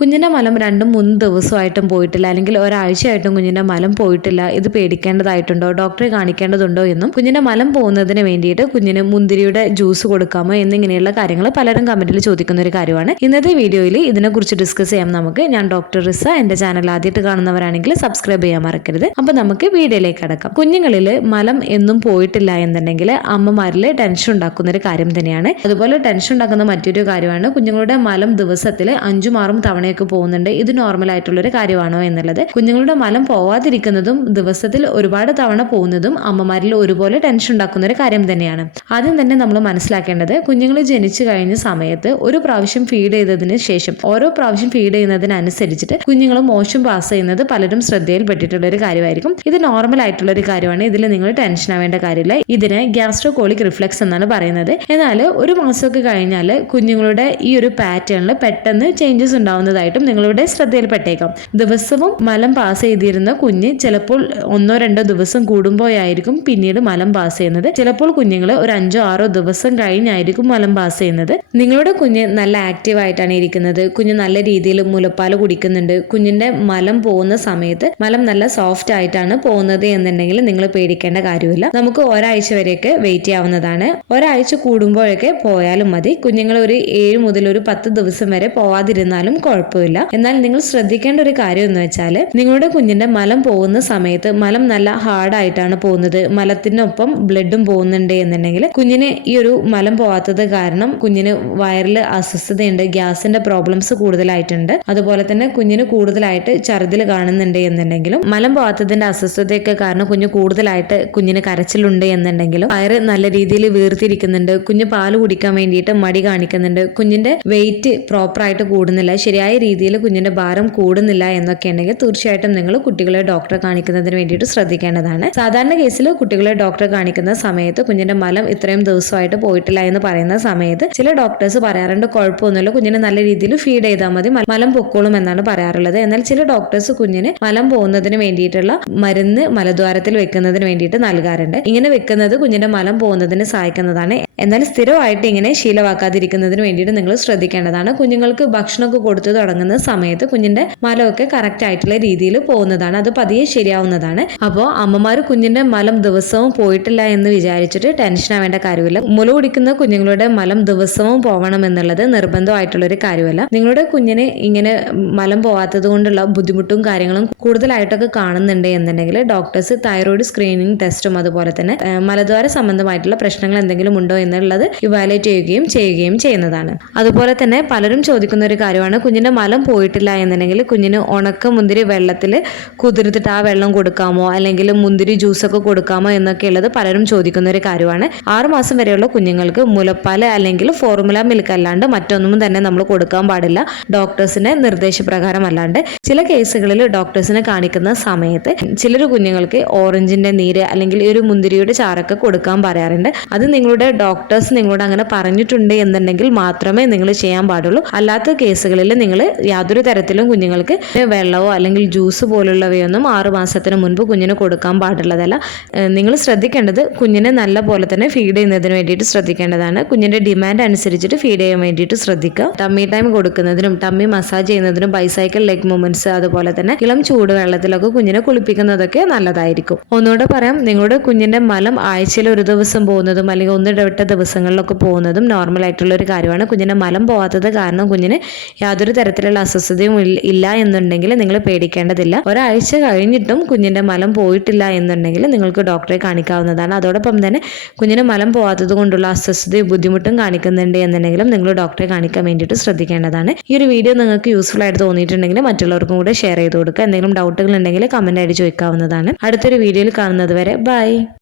കുഞ്ഞിൻ്റെ മലം 2-3 ദിവസമായിട്ടും പോയിട്ടില്ല, അല്ലെങ്കിൽ ഒരാഴ്ചയായിട്ടും കുഞ്ഞിൻ്റെ മലം പോയിട്ടില്ല, ഇത് പേടിക്കേണ്ടതായിട്ടുണ്ടോ, ഡോക്ടറെ കാണിക്കേണ്ടതുണ്ടോ എന്നും, കുഞ്ഞിൻ്റെ മലം പോകുന്നതിന് വേണ്ടിയിട്ട് കുഞ്ഞിന് മുന്തിരിയുടെ ജ്യൂസ് കൊടുക്കാമോ എന്നിങ്ങനെയുള്ള കാര്യങ്ങൾ പലരും കമന്റിൽ ചോദിക്കുന്ന ഒരു കാര്യമാണ്. ഇന്നത്തെ വീഡിയോയിൽ ഇതിനെക്കുറിച്ച് ഡിസ്കസ് ചെയ്യാം നമുക്ക്. ഞാൻ ഡോക്ടർ റിസ. എൻ്റെ ചാനൽ ആദ്യമായിട്ട് കാണുന്നവരാണെങ്കിൽ സബ്സ്ക്രൈബ് ചെയ്യാൻ മറക്കരുത്. അപ്പോൾ നമുക്ക് വീഡിയോയിലേക്ക് കടക്കാം. കുഞ്ഞുങ്ങളിൽ മലം എന്നും പോയിട്ടില്ല എന്നുണ്ടെങ്കിൽ അമ്മമാരിൽ ടെൻഷൻ ഉണ്ടാക്കുന്ന ഒരു കാര്യം തന്നെയാണ്. അതുപോലെ ടെൻഷൻ ഉണ്ടാക്കുന്ന മറ്റൊരു കാര്യമാണ് കുഞ്ഞുങ്ങളുടെ മലം ദിവസത്തിൽ 5-6 തവണ പോകുന്നുണ്ട്. ഇത് നോർമൽ ആയിട്ടുള്ളൊരു കാര്യമാണോ എന്നുള്ളത്. കുഞ്ഞുങ്ങളുടെ മലം പോവാതിരിക്കുന്നതും ദിവസത്തിൽ ഒരുപാട് തവണ പോകുന്നതും അമ്മമാരിൽ ഒരുപോലെ ടെൻഷൻ ഉണ്ടാക്കുന്ന ഒരു കാര്യം തന്നെയാണ്. ആദ്യം തന്നെ നമ്മൾ മനസ്സിലാക്കേണ്ടത്, കുഞ്ഞുങ്ങൾ ജനിച്ചു കഴിഞ്ഞ സമയത്ത് ഒരു പ്രാവശ്യം ഫീഡ് ചെയ്തതിന് ശേഷം ഓരോ പ്രാവശ്യം ഫീഡ് ചെയ്യുന്നതിനനുസരിച്ചിട്ട് കുഞ്ഞുങ്ങൾ മോശം പാസ് ചെയ്യുന്നത് പലരും ശ്രദ്ധയിൽപ്പെട്ടിട്ടുള്ള ഒരു കാര്യമായിരിക്കും. ഇത് നോർമൽ ആയിട്ടുള്ള ഒരു കാര്യമാണ്. ഇതിൽ നിങ്ങൾ ടെൻഷൻ ആവേണ്ട കാര്യമില്ല. ഇതിന് ഗ്യാസ്ട്രോകോളിക് റിഫ്ലക്സ് എന്നാണ് പറയുന്നത്. എന്നാൽ ഒരു മാസമൊക്കെ കഴിഞ്ഞാൽ കുഞ്ഞുങ്ങളുടെ ഈ ഒരു പാറ്റേണിൽ പെട്ടെന്ന് ചേഞ്ചസ് ഉണ്ടാവുന്നതായിട്ടും നിങ്ങളുടെ ശ്രദ്ധയിൽപ്പെട്ടേക്കാം. ദിവസവും മലം പാസ് ചെയ്തിരുന്ന കുഞ്ഞ് ചിലപ്പോൾ 1-2 ദിവസം കൂടുമ്പോഴായിരിക്കും പിന്നീട് മലം പാസ് ചെയ്യുന്നത്. ചിലപ്പോൾ കുഞ്ഞുങ്ങൾ ഒരു 5-6 ദിവസം കഴിഞ്ഞായിരിക്കും മലം പാസ് ചെയ്യുന്നത്. നിങ്ങളുടെ കുഞ്ഞ് നല്ല ആക്റ്റീവ് ആയിട്ടാണ് ഇരിക്കുന്നത്, കുഞ്ഞ് നല്ല രീതിയിൽ മുലപ്പാൽ കുടിക്കുന്നുണ്ട്, കുഞ്ഞിന്റെ മലം പോകുന്ന സമയത്ത് മലം നല്ല സോഫ്റ്റ് ആയിട്ടാണ് പോകുന്നത് എന്നുണ്ടെങ്കിൽ നിങ്ങൾ പേടിക്കേണ്ട കാര്യമില്ല. നമുക്ക് ഒരാഴ്ച വരെയൊക്കെ വെയിറ്റ് ചെയ്യാവുന്നതാണ്. ഒരാഴ്ച കൂടുമ്പോഴൊക്കെ പോയാലും മതി. കുഞ്ഞുങ്ങൾ ഒരു 7 മുതൽ ഒരു 10 ദിവസം വരെ പോവാതിരുന്നാലും കുഴപ്പമില്ല. എന്നാൽ നിങ്ങൾ ശ്രദ്ധിക്കേണ്ട ഒരു കാര്യം എന്ന് വെച്ചാൽ, നിങ്ങളുടെ കുഞ്ഞിന്റെ മലം പോകുന്ന സമയത്ത് മലം നല്ല ഹാർഡായിട്ടാണ് പോകുന്നത്, മലത്തിനൊപ്പം ബ്ലഡും പോകുന്നുണ്ട് എന്നുണ്ടെങ്കിൽ കുഞ്ഞിന് ഈ ഒരു മലം പോവാത്തത് കാരണം കുഞ്ഞിന് വയറിൽ അസ്വസ്ഥതയുണ്ട്, ഗ്യാസിന്റെ പ്രോബ്ലംസ് കൂടുതലായിട്ടുണ്ട്, അതുപോലെ തന്നെ കുഞ്ഞിന് കൂടുതലായിട്ട് ഛർദിൽ കാണുന്നുണ്ട് എന്നുണ്ടെങ്കിലും, മലം പോവാത്തതിന്റെ അസ്വസ്ഥതയൊക്കെ കാരണം കൂടുതലായിട്ട് കുഞ്ഞിന് കരച്ചിലുണ്ട് എന്നുണ്ടെങ്കിലും, വയറ് നല്ല രീതിയിൽ വീർത്തിരിക്കുന്നുണ്ട്, കുഞ്ഞ് പാല് കുടിക്കാൻ വേണ്ടിയിട്ട് മടി കാണിക്കുന്നുണ്ട്, കുഞ്ഞിന്റെ വെയിറ്റ് പ്രോപ്പറായിട്ട് കൂടുന്നില്ല, ശരിയായ രീതിയിൽ കുഞ്ഞിന്റെ ഭാരം കൂടുന്നില്ല എന്നൊക്കെ ഉണ്ടെങ്കിൽ തീർച്ചയായിട്ടും നിങ്ങൾ കുട്ടികളെ ഡോക്ടറെ കാണിക്കുന്നതിന് വേണ്ടിയിട്ട് ശ്രദ്ധിക്കേണ്ടതാണ്. സാധാരണ കേസിൽ കുട്ടികളെ ഡോക്ടറെ കാണിക്കുന്ന സമയത്ത് കുഞ്ഞിന്റെ മലം ഇത്രയും ദിവസമായിട്ട് പോയിട്ടില്ല എന്ന് പറയുന്ന സമയത്ത് ചില ഡോക്ടേഴ്സ് പറയാറുണ്ട് കുഴപ്പമൊന്നുമില്ല, കുഞ്ഞിനെ നല്ല രീതിയിൽ ഫീഡ് ചെയ്താൽ മതി, മലം പൊക്കോളും എന്നാണ് പറയാറുള്ളത്. എന്നാൽ ചില ഡോക്ടേഴ്സ് കുഞ്ഞിന് മലം പോകുന്നതിന് വേണ്ടിയിട്ടുള്ള മരുന്ന് മലദ്വാരത്തിൽ വെക്കുന്നതിന് വേണ്ടിയിട്ട് നൽകാറുണ്ട്. ഇങ്ങനെ വെക്കുന്നത് കുഞ്ഞിന്റെ മലം പോകുന്നതിന് സഹായിക്കുന്നതാണ്. എന്നാൽ സ്ഥിരമായിട്ട് ഇങ്ങനെ ശീലമാക്കാതിരിക്കുന്നതിന് വേണ്ടിയിട്ട് നിങ്ങൾ ശ്രദ്ധിക്കേണ്ടതാണ്. കുഞ്ഞുങ്ങൾക്ക് ഭക്ഷണമൊക്കെ കൊടുത്തു തുടങ്ങുന്ന സമയത്ത് കുഞ്ഞിന്റെ മലമൊക്കെ കറക്റ്റ് ആയിട്ടുള്ള രീതിയിൽ പോകുന്നതാണ്, അത് പതിയെ ശരിയാവുന്നതാണ്. അപ്പോൾ അമ്മമാർ കുഞ്ഞിന്റെ മലം ദിവസവും പോയിട്ടില്ല എന്ന് വിചാരിച്ചിട്ട് ടെൻഷൻ ആവേണ്ട കാര്യമില്ല. മുല കുടിക്കുന്ന കുഞ്ഞുങ്ങളുടെ മലം ദിവസവും പോകണം എന്നുള്ളത് നിർബന്ധമായിട്ടുള്ള ഒരു കാര്യമല്ല. നിങ്ങളുടെ കുഞ്ഞിന് ഇങ്ങനെ മലം പോവാത്തത് കൊണ്ടുള്ള ബുദ്ധിമുട്ടും കാര്യങ്ങളും കൂടുതലായിട്ടൊക്കെ കാണുന്നുണ്ട് എന്നുണ്ടെങ്കിൽ ഡോക്ടേഴ്സ് തൈറോയിഡ് സ്ക്രീനിങ് ടെസ്റ്റും അതുപോലെ തന്നെ മലദ്വാര സംബന്ധമായിട്ടുള്ള പ്രശ്നങ്ങൾ എന്തെങ്കിലും ഉണ്ടോ എന്നുള്ളത് ഇവാലുവേറ്റ് ചെയ്യുകയും ചെയ്യുന്നതാണ്. അതുപോലെ തന്നെ പലരും ചോദിക്കുന്ന ഒരു കാര്യമാണ്, കുഞ്ഞിന്റെ മലം പോയിട്ടില്ല എന്നുണ്ടെങ്കിൽ കുഞ്ഞിന് ഉണക്ക മുന്തിരി വെള്ളത്തിൽ കുതിർത്തിട്ട് ആ വെള്ളം കൊടുക്കാമോ, അല്ലെങ്കിൽ മുന്തിരി ജ്യൂസൊക്കെ കൊടുക്കാമോ എന്നൊക്കെ ഉള്ളത് പലരും ചോദിക്കുന്ന ഒരു കാര്യമാണ്. 6 മാസം വരെയുള്ള കുഞ്ഞുങ്ങൾക്ക് മുലപ്പാൽ അല്ലെങ്കിൽ ഫോർമുല മിൽക്ക് അല്ലാണ്ട് മറ്റൊന്നും തന്നെ നമ്മൾ കൊടുക്കാൻ പാടില്ല, ഡോക്ടേഴ്സിന്റെ നിർദ്ദേശപ്രകാരം അല്ലാണ്ട്. ചില കേസുകളിൽ ഡോക്ടേഴ്സിനെ കാണിക്കുന്ന സമയത്ത് ചിലർ കുഞ്ഞുങ്ങൾക്ക് ഓറഞ്ചിന്റെ നീര് അല്ലെങ്കിൽ ഒരു മുന്തിരിയുടെ ചാറൊക്കെ കൊടുക്കാൻ പറയാറുണ്ട്. അത് നിങ്ങളുടെ ഡോക്ടേഴ്സ് നിങ്ങളോട് അങ്ങനെ പറഞ്ഞിട്ടുണ്ട് എന്നുണ്ടെങ്കിൽ മാത്രമേ നിങ്ങൾ ചെയ്യാൻ പാടുള്ളൂ. അല്ലാത്ത കേസുകളിൽ നിങ്ങൾ യാതൊരു തരത്തിലും കുഞ്ഞുങ്ങൾക്ക് വെള്ളമോ അല്ലെങ്കിൽ ജ്യൂസ് പോലുള്ളവയൊന്നും 6 മാസത്തിന് മുൻപ് കുഞ്ഞിന് കൊടുക്കാൻ പാടുള്ളതല്ല. നിങ്ങൾ ശ്രദ്ധിക്കേണ്ടത് കുഞ്ഞിനെ നല്ല പോലെ തന്നെ ഫീഡ് ചെയ്യുന്നതിന് വേണ്ടിയിട്ട് ശ്രദ്ധിക്കേണ്ടതാണ്. കുഞ്ഞിന്റെ ഡിമാൻഡ് അനുസരിച്ചിട്ട് ഫീഡ് ചെയ്യാൻ വേണ്ടിയിട്ട് ശ്രദ്ധിക്കുക. ടമ്മി ടൈം കൊടുക്കുന്നതിനും ടമ്മി മസാജ് ചെയ്യുന്നതിനും ബൈസൈക്കിൾ ലെഗ് മൂവ്മെന്റ്സ് അതുപോലെ തന്നെ ഇളം ചൂടുവെള്ളത്തിലൊക്കെ കുഞ്ഞിനെ കുളിപ്പിക്കുന്നതൊക്കെ നല്ലതായിരിക്കും. ഒന്നുകൂടെ പറയാം, നിങ്ങളുടെ കുഞ്ഞിന്റെ മലം ആഴ്ചയിൽ ഒരു ദിവസം പോകുന്നതും അല്ലെങ്കിൽ ഒന്നിടവിട്ട ദിവസങ്ങളിലൊക്കെ പോകുന്നതും നോർമൽ ആയിട്ടുള്ള ഒരു കാര്യമാണ്. കുഞ്ഞിന്റെ മലം പോവാത്തത് കാരണം കുഞ്ഞിന് യാതൊരു തരത്തിലുള്ള അസ്വസ്ഥതയും ഇല്ല എന്നുണ്ടെങ്കിൽ നിങ്ങൾ പേടിക്കേണ്ടതില്ല. ഒരാഴ്ച കഴിഞ്ഞിട്ടും കുഞ്ഞിന്റെ മലം പോയിട്ടില്ല എന്നുണ്ടെങ്കിൽ നിങ്ങൾക്ക് ഡോക്ടറെ കാണിക്കാവുന്നതാണ്. അതോടൊപ്പം തന്നെ കുഞ്ഞിന് മലം പോവാത്തത് കൊണ്ടുള്ള അസ്വസ്ഥതയും ബുദ്ധിമുട്ടും കാണിക്കുന്നുണ്ട് എന്നുണ്ടെങ്കിലും നിങ്ങൾ ഡോക്ടറെ കാണിക്കാൻ വേണ്ടിയിട്ട് ശ്രദ്ധിക്കേണ്ടതാണ്. ഈ ഒരു വീഡിയോ നിങ്ങൾക്ക് യൂസ്ഫുൾ ആയിട്ട് തോന്നിയിട്ടുണ്ടെങ്കിൽ മറ്റുള്ളവർക്കും കൂടെ ഷെയർ ചെയ്ത് കൊടുക്കുക. എന്തെങ്കിലും ഡൗട്ടുകൾ ഉണ്ടെങ്കിൽ കമന്റ് ആയിട്ട് ചോദിക്കാവുന്നതാണ്. അടുത്തൊരു വീഡിയോയിൽ കാണുന്നത് വരെ ബൈ.